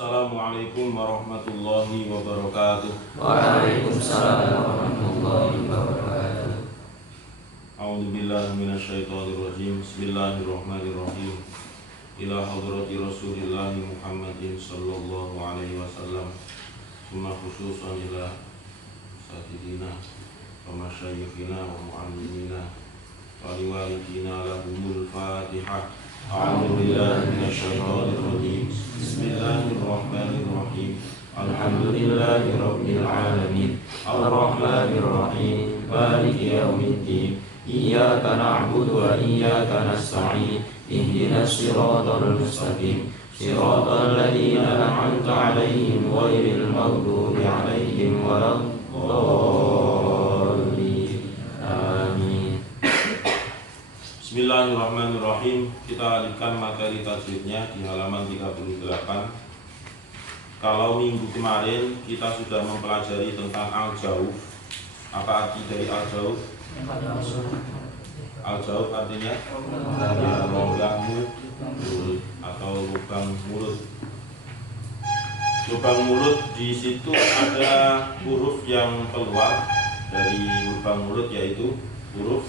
Assalamualaikum warahmatullahi wabarakatuh. Waalaikumsalam warahmatullahi wabarakatuh. A'udzubillahi minasyaitonirrajim. Bismillahirrahmanirrahim. Ila hadrati Rasulillah Muhammadin sallallahu alaihi wasallam. Summa khususan ila satidina wa masyayikhina wa mu'allimina wa liwalidina lahumul Fatihah. A'udzubillahi minasyaitonirrajim. Bismillahirrahmanirrahim. Alhamdulillahi rabbil alamin. Ar-Rahmanir Rahim. Maliki yaumiddin. Iyyaka na'budu wa iyyaka nasta'in. Ihdinas siratal mustaqim. Siratal ladzina an'amta 'alaihim ghairil maghdubi 'alaihim waladdallin. Amin. Bismillahirrahmanirrahim. Kita alihkan materi tajwidnya di halaman 38. Kalau minggu kemarin kita sudah mempelajari tentang al-jauf. Apa arti dari al-jauf? Al-jauf artinya rongga mulut atau lubang mulut. Lubang mulut, di situ ada huruf yang keluar dari lubang mulut, yaitu huruf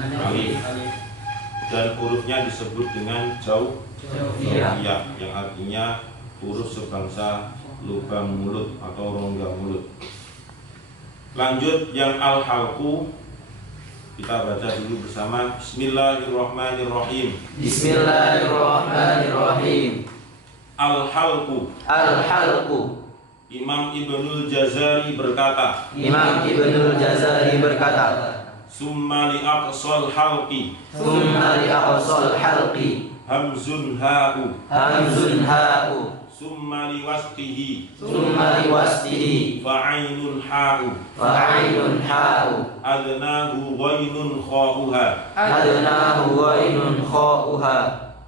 alif. Dan hurufnya disebut dengan jaufiyah, yang artinya huruf sebangsa lubang mulut atau rongga mulut. Lanjut yang al-halqu, kita baca dulu bersama. Bismillahirrahmanirrahim. Bismillahirrahmanirrahim. Al-halqu. Al-halqu. Imam Ibnul Jazari berkata. Imam Ibnul Jazari berkata. Summa li aqsal halqi. Summa li aqsal halqi. Hamzun ha'u. Hamzun ha'u. Summa li wasqihi. Summa li wasqihi. Fa'ainun ha'u. Fa'ainun ha'u. Adnahu ghainun kha'uha. Adnahu ghainun kha'uha.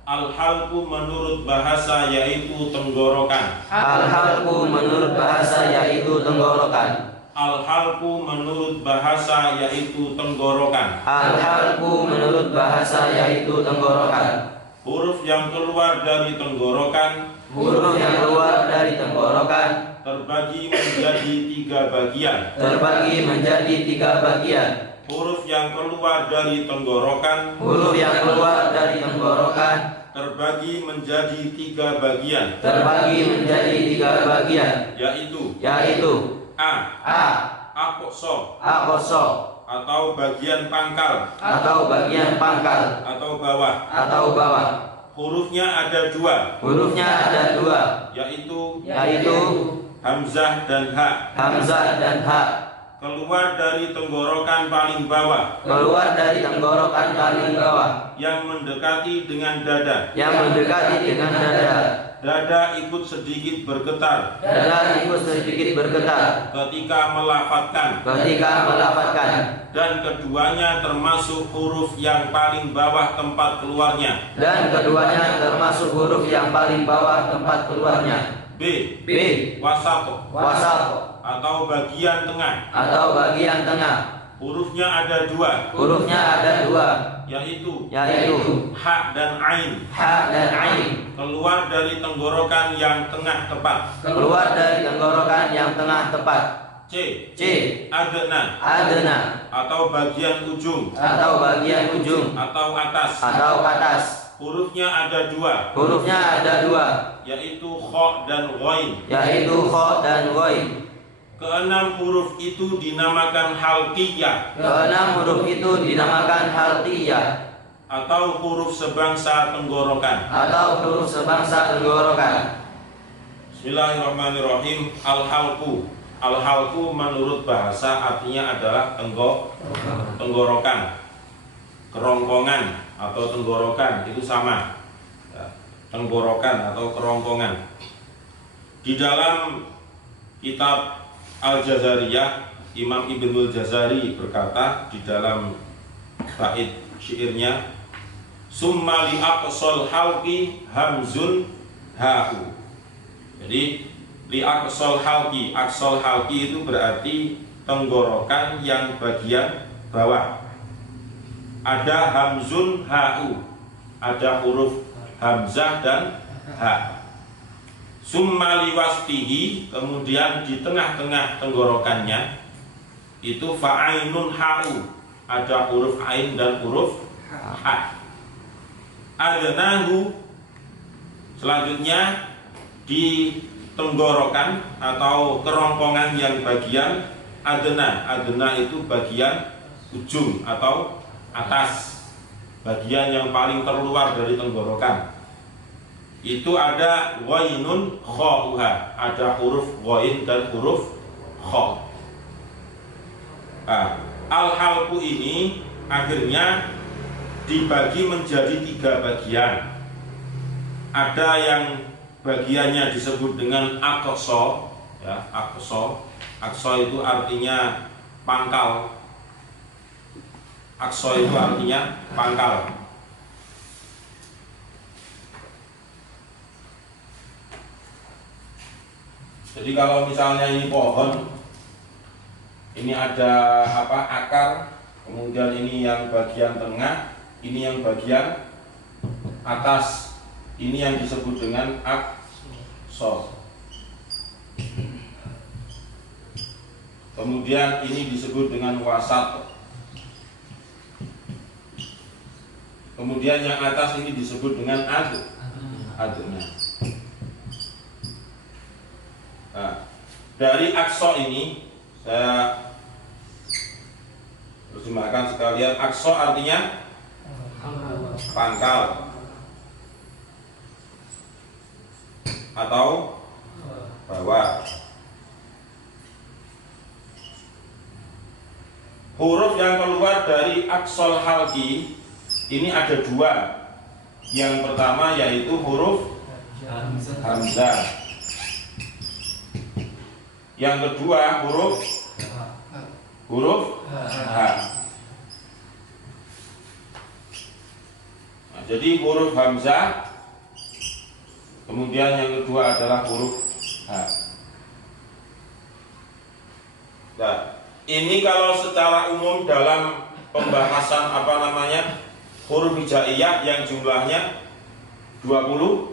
Al-halqu menurut bahasa yaitu tenggorokan. Al-halqu menurut bahasa yaitu tenggorokan. Al-halqu menurut bahasa yaitu tenggorokan. Al-halqu menurut bahasa yaitu tenggorokan. Huruf yang keluar dari tenggorokan. Huruf yang keluar dari tenggorokan Terbagi menjadi 3 bagian. terbagi menjadi 3 bagian. Huruf yang keluar dari tenggorokan. Huruf yang keluar dari tenggorokan Terbagi menjadi 3 bagian. terbagi menjadi 3 bagian, Yaitu yaitu A. A, Aqsa aqsa, atau bagian pangkal atau bagian pangkal atau bawah. atau bawah. Hurufnya ada 2, Hurufnya ada 2, yaitu yaitu hamzah dan ha. hamzah dan ha. Keluar dari tenggorokan paling bawah Keluar dari tenggorokan paling bawah yang mendekati dengan dada. yang mendekati dengan dada. Dada ikut sedikit bergetar Dada ikut sedikit bergetar ketika melafadzkan, ketika melafadzkan, dan keduanya termasuk huruf yang paling bawah tempat keluarnya. dan keduanya termasuk huruf yang paling bawah tempat keluarnya. B. B, Wasat wasat, atau bagian tengah. atau bagian tengah. Hurufnya ada 2, Hurufnya ada 2, yaitu yaitu ha dan ain. ha dan ain. Keluar dari tenggorokan yang tengah tepat. Keluar dari tenggorokan yang tengah tepat. C. C, Adna adna, atau bagian ujung atau bagian ujung atau atas. atau atas. Hurufnya ada 2, Hurufnya ada 2, yaitu kha dan ghain. yaitu kha dan ghain. Keenam huruf itu dinamakan halqiyah Keenam huruf itu dinamakan halqiyah, atau huruf sebangsa tenggorokan. atau huruf sebangsa tenggorokan. Bismillahirrahmanirrahim. Al-halqu. Al-halqu menurut bahasa artinya adalah tenggorokan, kerongkongan atau tenggorokan, itu sama ya, tenggorokan atau kerongkongan. Di dalam kitab Al-Jazariyah, Imam Ibnul Jazari berkata di dalam bait syairnya, summa li aqsal halqi hamzun ha'u. Jadi li aqsal halqi, aqsal halqi itu berarti tenggorokan yang bagian bawah. Ada hamzun ha'u, ada huruf hamzah dan ha. Summa liwastihi, kemudian di tengah-tengah tenggorokannya itu fa'ainun ha'u, ada huruf ain dan huruf ha. Adnahu, selanjutnya di tenggorokan atau kerongkongan yang bagian adna itu bagian ujung atau atas, bagian yang paling terluar dari tenggorokan. Itu ada ghainun kha'uha, ada huruf ghain dan huruf kha. Al-halqu ini akhirnya dibagi menjadi 3 bagian. Ada yang bagiannya disebut dengan aqsa, ya, aqsa. Aqsa itu artinya pangkal. Aqsa itu artinya pangkal. Jadi kalau misalnya ini pohon, ini ada akar, kemudian ini yang bagian tengah, ini yang bagian atas, ini yang disebut dengan aqsa. Kemudian ini disebut dengan wasat. Kemudian yang atas ini disebut dengan adna. Nah, dari aqsa ini saya terjemahkan sekalian. Aqsa artinya pangkal atau bawah. Huruf yang keluar dari aqsal halqi ini ada 2. Yang pertama yaitu huruf hamzah. Yang kedua huruf ha. Nah, jadi huruf hamzah, kemudian yang kedua adalah huruf ha. Nah, ini kalau secara umum dalam pembahasan huruf hijaiyah yang jumlahnya 29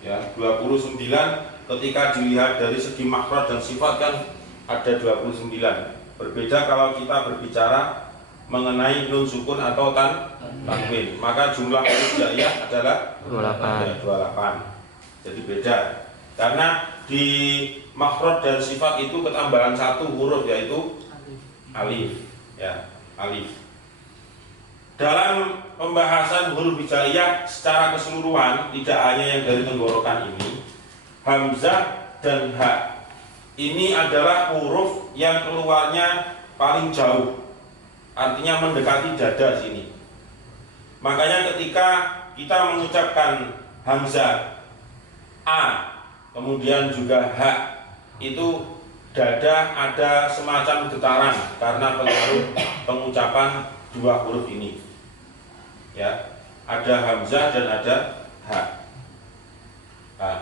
ya, 29. Ketika dilihat dari segi makhraj dan sifat kan ada 29. Berbeda kalau kita berbicara mengenai nun sukun atau tanwin, maka jumlah huruf hijaiyah adalah 28. Jadi beda. Karena di makhraj dan sifat itu ketambahan 1 huruf yaitu alif, ya, alif. Dalam pembahasan huruf hijaiyah secara keseluruhan, tidak hanya yang dari tenggorokan ini, hamzah dan ha ini adalah huruf yang keluarnya paling jauh, artinya mendekati dada sini. Makanya ketika kita mengucapkan hamzah a, kemudian juga ha, itu dada ada semacam getaran karena pengaruh pengucapan 2 huruf ini. Ya, ada hamzah dan ada ha. Nah,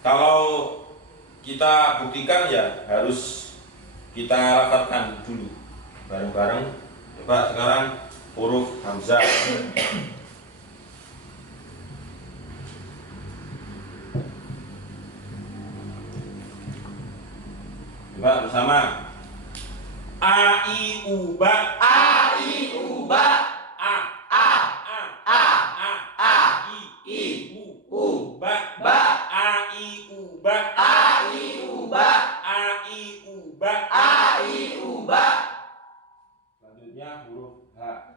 kalau kita buktikan ya harus kita lafadzkan dulu bareng-bareng. Coba sekarang huruf hamzah. Coba bersama. A I U ba, A I U ba, a A a A A I U ba, ba, a I U ba, A I U ba, a I U ba. A I U ba. Selanjutnya huruf H.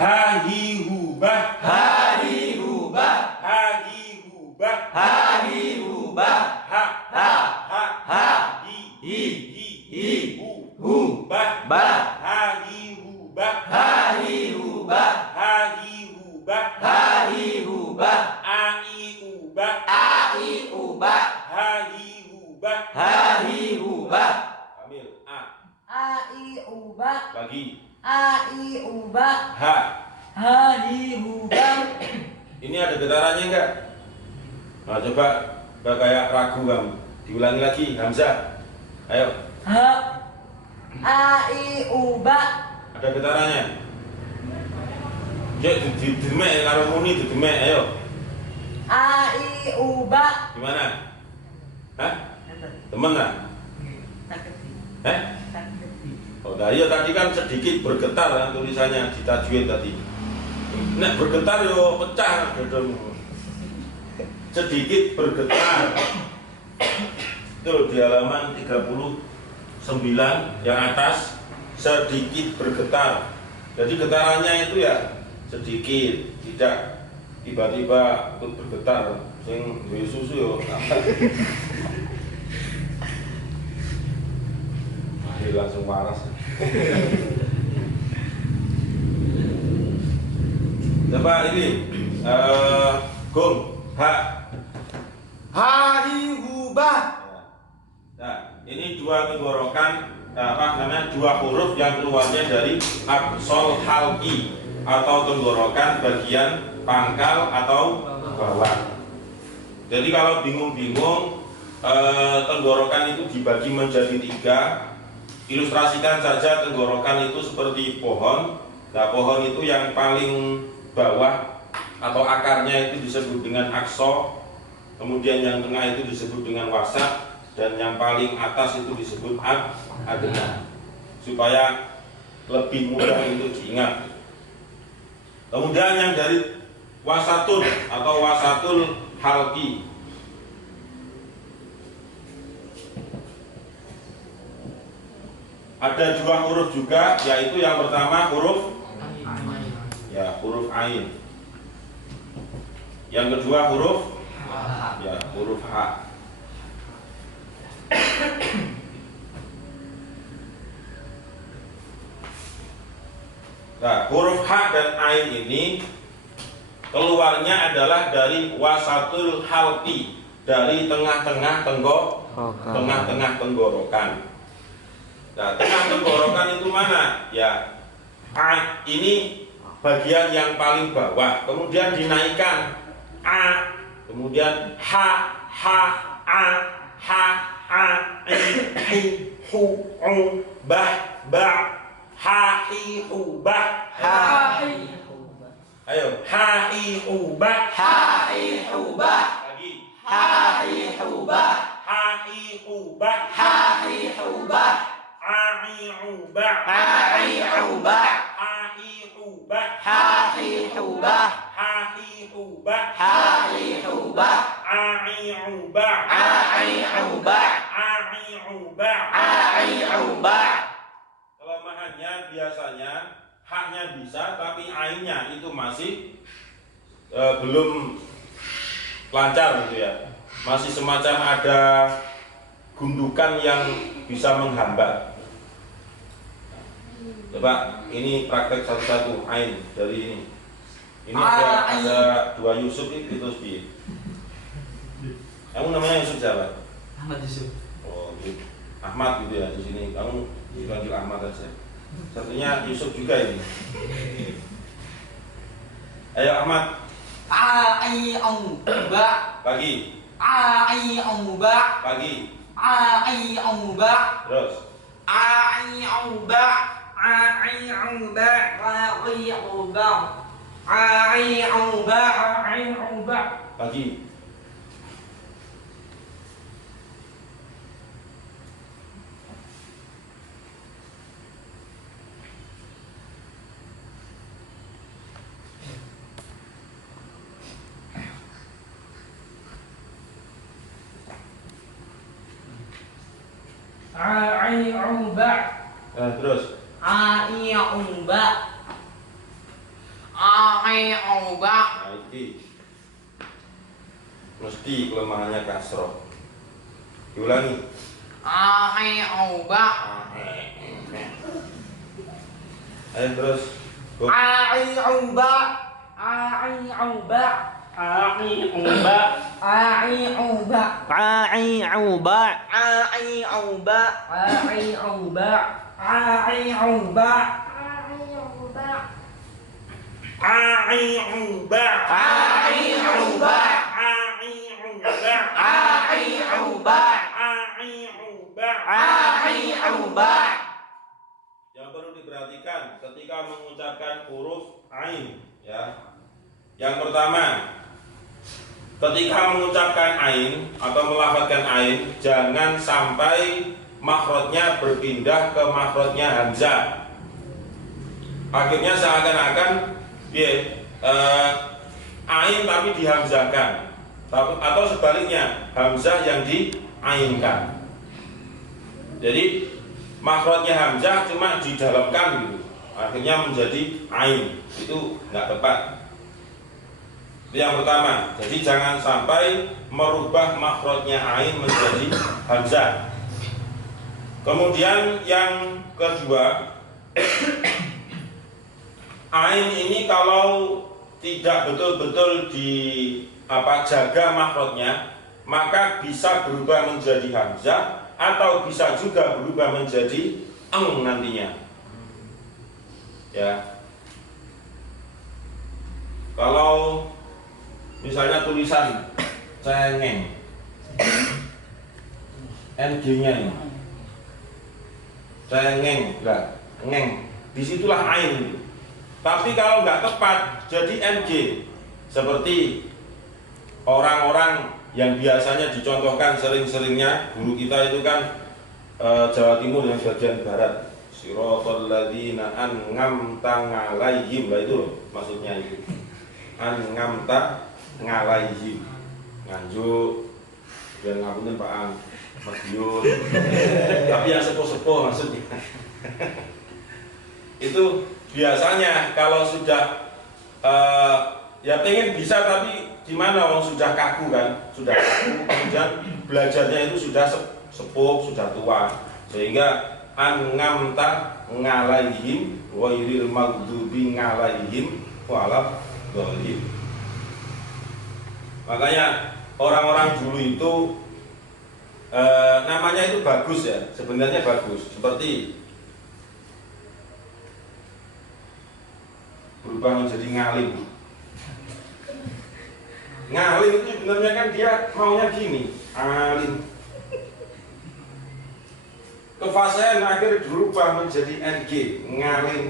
Ha hi hu ba, Ha hi hu ba, ha hi hu ba, ha hi hu ba, ha ha ha hi hi hu ba, ba, ha hi hu ba, ha hi hu ba, ha hi hu ba, ha hi hu ba, a I U ba, A I U ba, ha hi hu ba, ha hi hu ba. Ambil a A I U ba, lagi A I U ba, ha ha hi hu ba, Ini ada getarannya enggak? Nah, coba kayak ragu kamu. Diulangi lagi, Hamzah. Ayo. H A I U ba. Ada getarannya. Yuk didemek karo muni didemek, ayo. A I U ba. Gimana? Hah? Temen lah? Oh, nah iya tadi kan sedikit bergetar kan tulisannya di tajwid tadi. Nek bergetar yo pecah dadamu. Sedikit bergetar. Itu di halaman 39 yang atas, sedikit bergetar. Jadi getarannya itu ya sedikit, tidak tiba-tiba ikut bergetar. Sing duwe susu yo. Langsung waras. Coba ini gong ha Haihubah. Nah, ini dua tenggorokan dua huruf yang keluarnya dari aqsal halqi atau tenggorokan bagian pangkal atau bawah. Jadi kalau bingung-bingung tenggorokan itu dibagi menjadi 3. Ilustrasikan saja tenggorokan itu seperti pohon. Nah, pohon itu yang paling bawah atau akarnya itu disebut dengan aqsa, kemudian yang tengah itu disebut dengan wasat, dan yang paling atas itu disebut adna, supaya lebih mudah untuk diingat. Kemudian yang dari wasatun atau wasatul halqi, ada 2 huruf juga, yaitu yang pertama huruf ain, yang kedua huruf H. Nah, huruf H dan ain ini keluarnya adalah dari wasatul halqi, dari tengah-tengah tenggorokan. Nah, tengah tenggorokan itu mana? Ya, A ini bagian yang paling bawah, kemudian dinaikkan A, kemudian H, A, I, hu, u, ba, ha, hi, hu, ba, ayo, ha, hi, hu, ba, lagi, ha, hi, hu, ba, Kelemahannya biasanya haknya bisa, tapi ainnya itu masih belum lancar gitu ya. Masih semacam ada gundukan yang bisa menghambat. Coba ini praktek satu-satu ain dari ini. Ini ada 2 Yusuf itu terus di. Kamu namanya Yusuf siapa? Ahmad Yusuf. Oh, gitu. Ahmad gitu ya di sini. Kamu dipanggil Ahmad aja. Satunya Yusuf juga ini. Ayo Ahmad. Pagi. Pagi. Terus. Pagi. Terus. Nah, ini mesti kelemahannya kasroh. Diulangi. Ayo terus. Yang pertama, ketika mengucapkan ain atau melafadzkan ain, jangan sampai makhrajnya berpindah ke makhrajnya hamzah. Akhirnya seakan-akan ain tapi dihamzahkan, atau sebaliknya hamzah yang diainkan. Jadi makhrajnya hamzah cuma didalamkan gitu, akhirnya menjadi ain, itu nggak tepat. Itu yang pertama. Jadi jangan sampai merubah makhrajnya ain menjadi hamzah. Kemudian yang kedua, ain ini kalau tidak betul-betul jaga makhrajnya, maka bisa berubah menjadi hamzah atau bisa juga berubah menjadi eng nantinya. Ya. Kalau misalnya tulisan cengeng, ng-nya ini cengeng, enggak, ngeng, disitulah ain. Tapi kalau nggak tepat jadi ng, seperti orang-orang yang biasanya dicontohkan sering-seringnya guru kita itu kan Jawa Timur yang bagian barat, siratal ladzina an'amta 'alaihim, lah itu maksudnya itu. An'amta 'alaihim. Nganjuk dan ngapunten Pak Ang, Madiun. Tapi yang sepuh-sepuh maksudnya. Itu biasanya kalau sudah ya pengen bisa, tapi gimana orang sudah kaku kan, sudah kaku, kemudian belajarnya itu sudah sepuh, sudah tua, sehingga an'amta 'alaihim ghairil maghdubi 'alaihim waladdallin. Makanya orang-orang dulu itu namanya itu bagus ya, sebenarnya bagus, seperti berubah menjadi ngalim. Ngalim itu sebenarnya kan dia maunya gini, alim. Kefasihan akhirnya berubah menjadi ng, ngalim.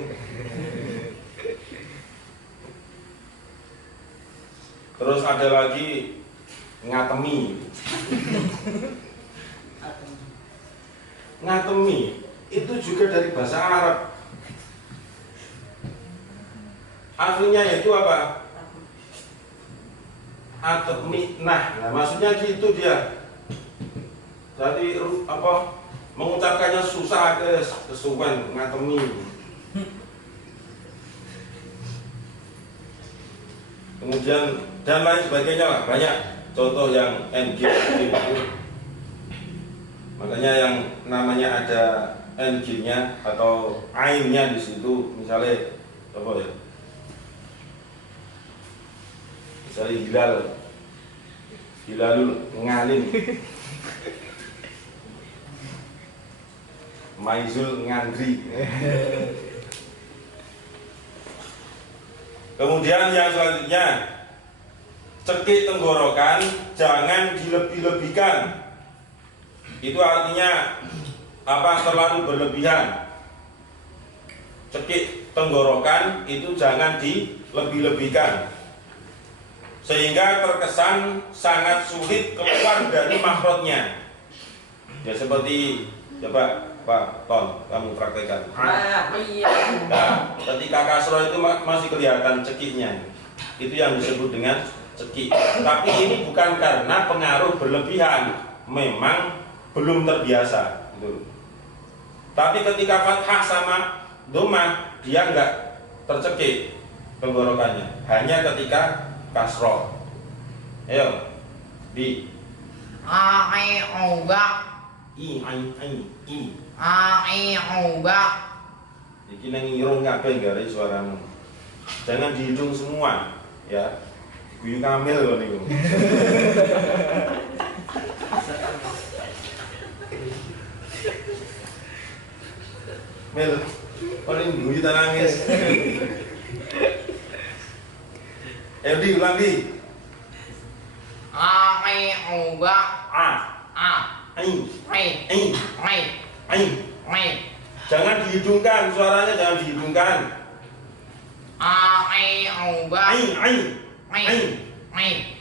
Terus ada lagi ngatemi. Ngatemi itu juga dari bahasa Arab. Aslinya itu apa? Atmi, nah maksudnya gitu dia. Jadi apa? Mengucapkannya susah, kesuwen, ngatemi. Kemudian dan lain sebagainya lah, banyak contoh yang ng itu. Makanya yang namanya ada ng-nya atau ain-nya di situ, misalnya apa ya? Misalnya hilal, hilalul ngalim, maizul ngandri. Kemudian yang selanjutnya, cekik tenggorokan jangan dilebih-lebihkan. Itu artinya apa? Terlalu berlebihan. Cekik tenggorokan itu jangan dilebih-lebihkan, sehingga terkesan sangat sulit keluar dari makhrajnya. Ya seperti, coba Pak Ton, kamu praktekkan. Nah, ketika kasroh itu masih kelihatan cekiknya. Itu yang disebut dengan cekik. Tapi ini bukan karena pengaruh berlebihan, memang belum terbiasa. Gitu. Tapi ketika fathah sama dhammah, dia enggak tercekik tenggorokannya, hanya ketika kasroh. Ayo, di iki nang ngirung kabeh gare suaramu. Jangan dihidung semua, ya. Guyu Kamil loh niku. Mel, paling guyu ta nangis. Diulang di. Jangan dihidungkan, suaranya jangan dihidungkan. Ain.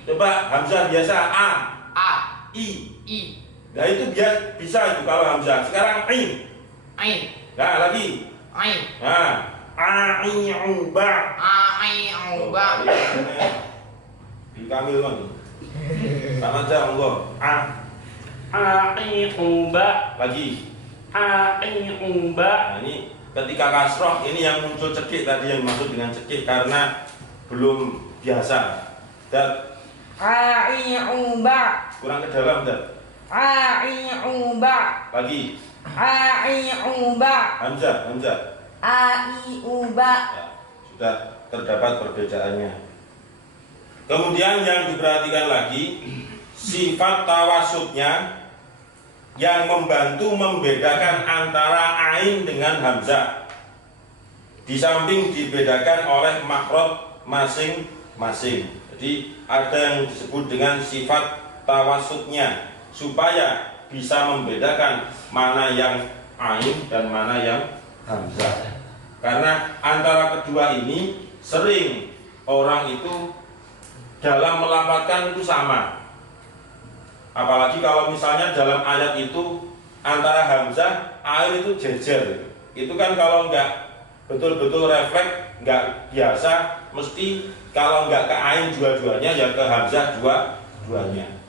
Coba hamzah biasa a, i. Nah itu bisa itu kalau hamzah. Sekarang ain. Nah lagi. Nah, ai'uba. Di kamil kan. Sama aja monggo. Ai'uba. Lagi. Ai'uba. Nah ini ketika kasroh ini yang muncul cekik tadi yang dimaksud dengan cekik karena belum biasa. Dan Ai'uba. kurang ke dalam dan. Ai'uba. Lagi. Ai'uba. Hamzah. Ai'uba. Ya, sudah terdapat perbedaannya. Kemudian yang diperhatikan lagi sifat tawasudnya yang membantu membedakan antara ain dengan hamzah. Di samping dibedakan oleh makhraj masing-masing. Jadi ada yang disebut dengan sifat tawasudnya supaya bisa membedakan mana yang ain dan mana yang hamzah. Karena antara kedua ini sering orang itu dalam melafalkan itu sama. Apalagi kalau misalnya dalam ayat itu antara hamzah ain itu jejer. Itu kan kalau enggak betul-betul refleks, enggak biasa, mesti kalau enggak ke ain dua-duanya ya ke hamzah dua-duanya.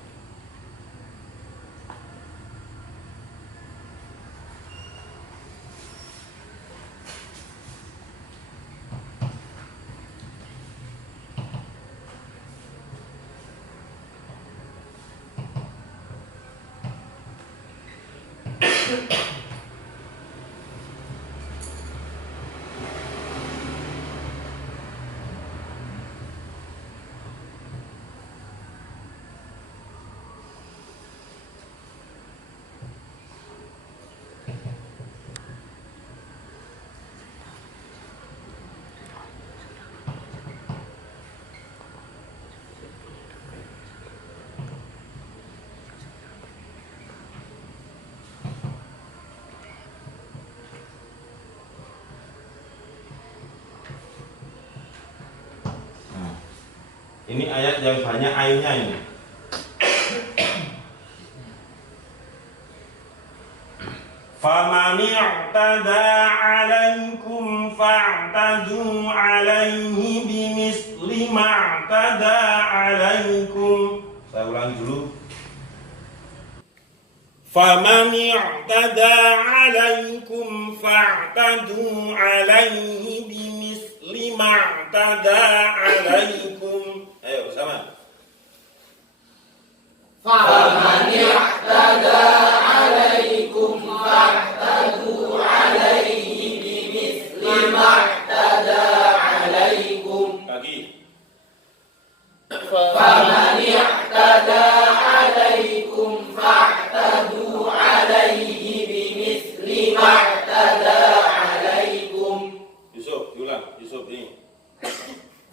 Ini ayat yang banyak ainnya ini. Famani i'tada 'alaikum fa'tadu 'alaihi bimisli ma'tada 'alaikum. Saya ulangi dulu. Famani i'tada 'alaikum fa'tadu 'alaihi bimisli ma'tada 'alaikum. Ayo bersama. Faman i'tada 'alaikum fa'tadu 'alaihi bimithli ma'tada 'alaikum. Lagi. Faman i'tada 'alaikum fa'tadu 'alaihi bimithli ma'tada 'alaikum. Yusuf, diulang. Yusuf ini.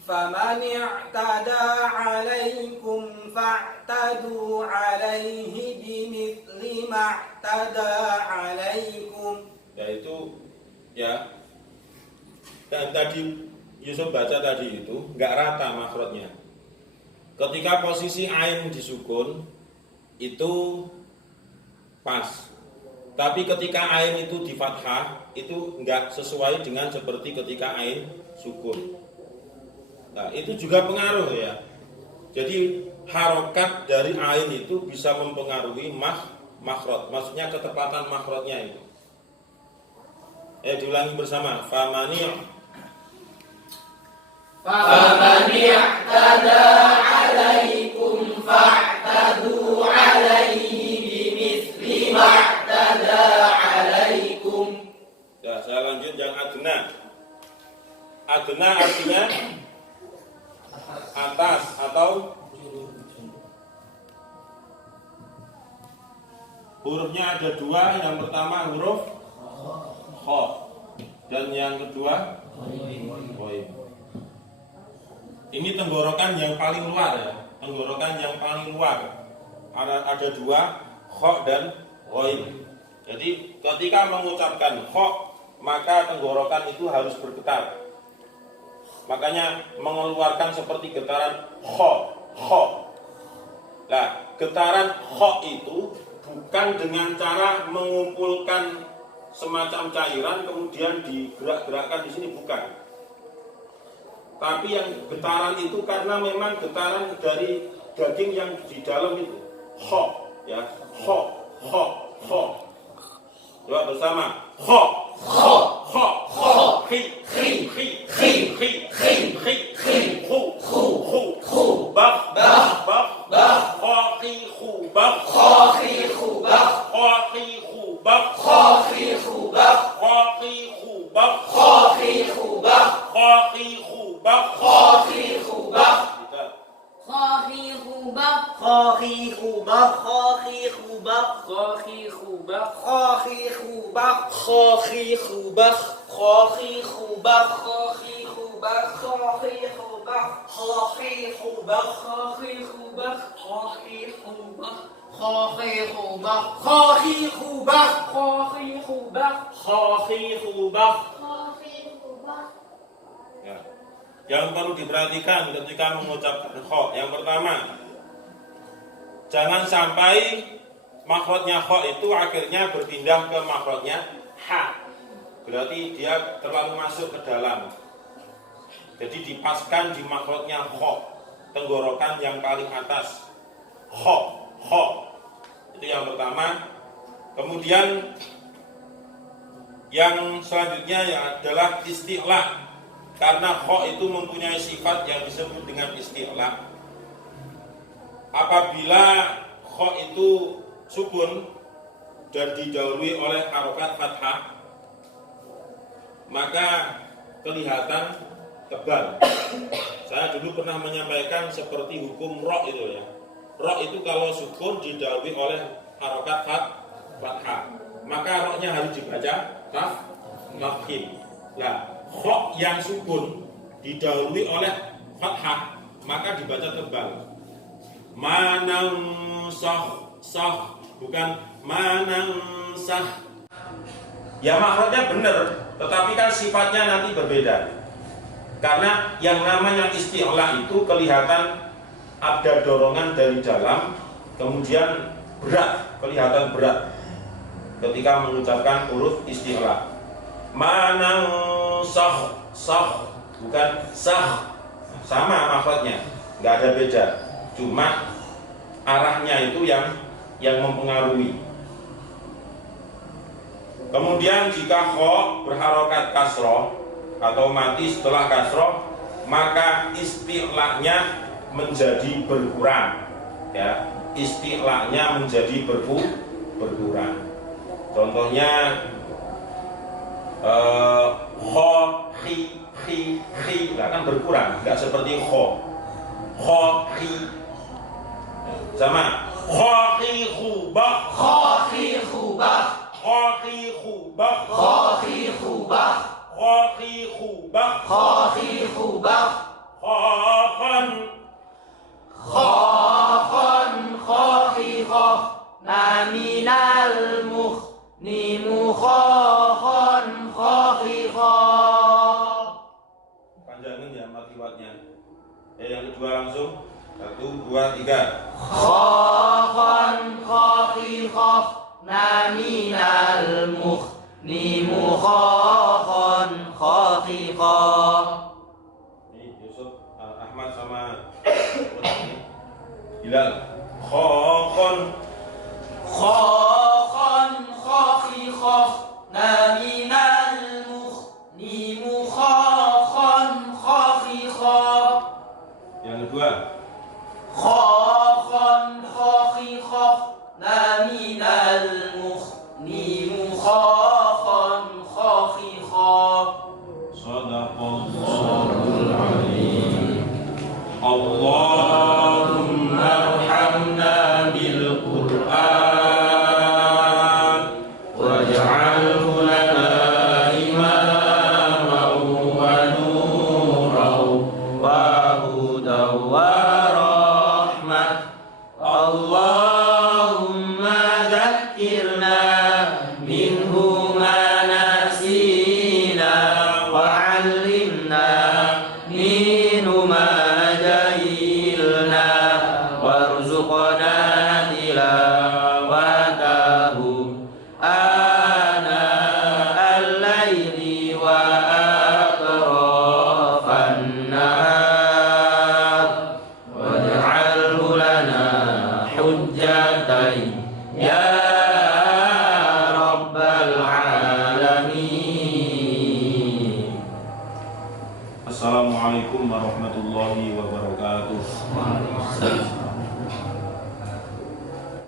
فمن اعتدى عليكم فاعتدوا عليه بمثل ما اعتدى عليكم. Yaitu ya dan tadi Yusuf baca tadi itu nggak rata makhrajnya. Ketika posisi ain disukun itu pas. Tapi ketika ain itu di fathah itu nggak sesuai dengan seperti ketika ain sukun. Nah, itu juga pengaruh ya. Jadi harokat dari ain itu bisa mempengaruhi makhraj, maksudnya ketepatan makhrajnya itu. Diulangi bersama. Famani i'tada 'alaikum fa'tadu 'alaihi bimithli ma'tada 'alaikum. Ya, saya lanjut yang adna. Adna artinya atas atau hurufnya ada dua. Yang pertama huruf kha dan yang kedua ghaib. Ini tenggorokan yang paling luar ya. Tenggorokan yang paling luar ada dua, kha dan ghaib. Jadi ketika mengucapkan kha maka tenggorokan itu harus bergetar. Makanya mengeluarkan seperti getaran kho. Nah, getaran kho itu bukan dengan cara mengumpulkan semacam cairan kemudian digerak-gerakkan di sini, bukan. Tapi yang getaran itu karena memang getaran dari daging yang di dalam itu. Kho, ya, kho. Coba bersama. Kho. Khi. Khu. Bak. Kho khi khu bak. Kho khi khu bak. Kho khi khu bak. Kho khi khu bak. Kho khi khu bak. Kho khi khu bak. Kho khi khu bak. Kho khi khu bak. Ya. Yang perlu diperhatikan ketika mengucapkan kho, yang pertama, jangan sampai makhrajnya kho itu akhirnya berpindah ke makhrajnya ha. Berarti dia terlalu masuk ke dalam. Jadi dipaskan di makhrajnya kho, tenggorokan yang paling atas. Kho. Itu yang pertama. Kemudian yang selanjutnya ya adalah isti'la. Karena kho itu mempunyai sifat yang disebut dengan isti'la. Apabila kho itu sukun dan didahului oleh harokat fathah, maka kelihatan tebal. Saya dulu pernah menyampaikan seperti hukum ro itu ya. Ro itu kalau sukun didahului oleh harokat fathah, maka ro-nya harus dibaca tafkhim. Nah, kho yang sukun didahului oleh fathah maka dibaca tebal. Manansah bukan manansah. Ya makhrajnya benar, tetapi kan sifatnya nanti berbeda. Karena yang namanya isti'la itu kelihatan ada dorongan dari dalam, kemudian berat, kelihatan berat ketika mengucapkan huruf isti'la. Manansah, bukan sah, sama makhrajnya, nggak ada beda, cuma arahnya itu yang mempengaruhi. Kemudian jika kho berharokat kasroh atau mati setelah kasroh, maka isti'lanya menjadi berkurang, ya, isti'lanya menjadi berkurang. Contohnya kho, khi, lah kan berkurang, nggak seperti kho, khi, sama kho, khi, khubah, kho, khi, khubah, kho, khi, khubah, kho, khi, khubah, kho, khi, khubah, kho, khi, khubah, kho, khi, kho, naminal muh, ni mukhon, khi, kho. Panjangin ya matiwatnya. Yang kedua langsung 1, 2, 3. Khon, khi, kho, naminal muh, ni mukhon, khi, kho. Ini Yusuf, Ahmad sama Bilal. Khon, khi, kho, naminal muh, ni mukhon, khi, kho. Yang kedua Khon, khi, kho, naminal muh,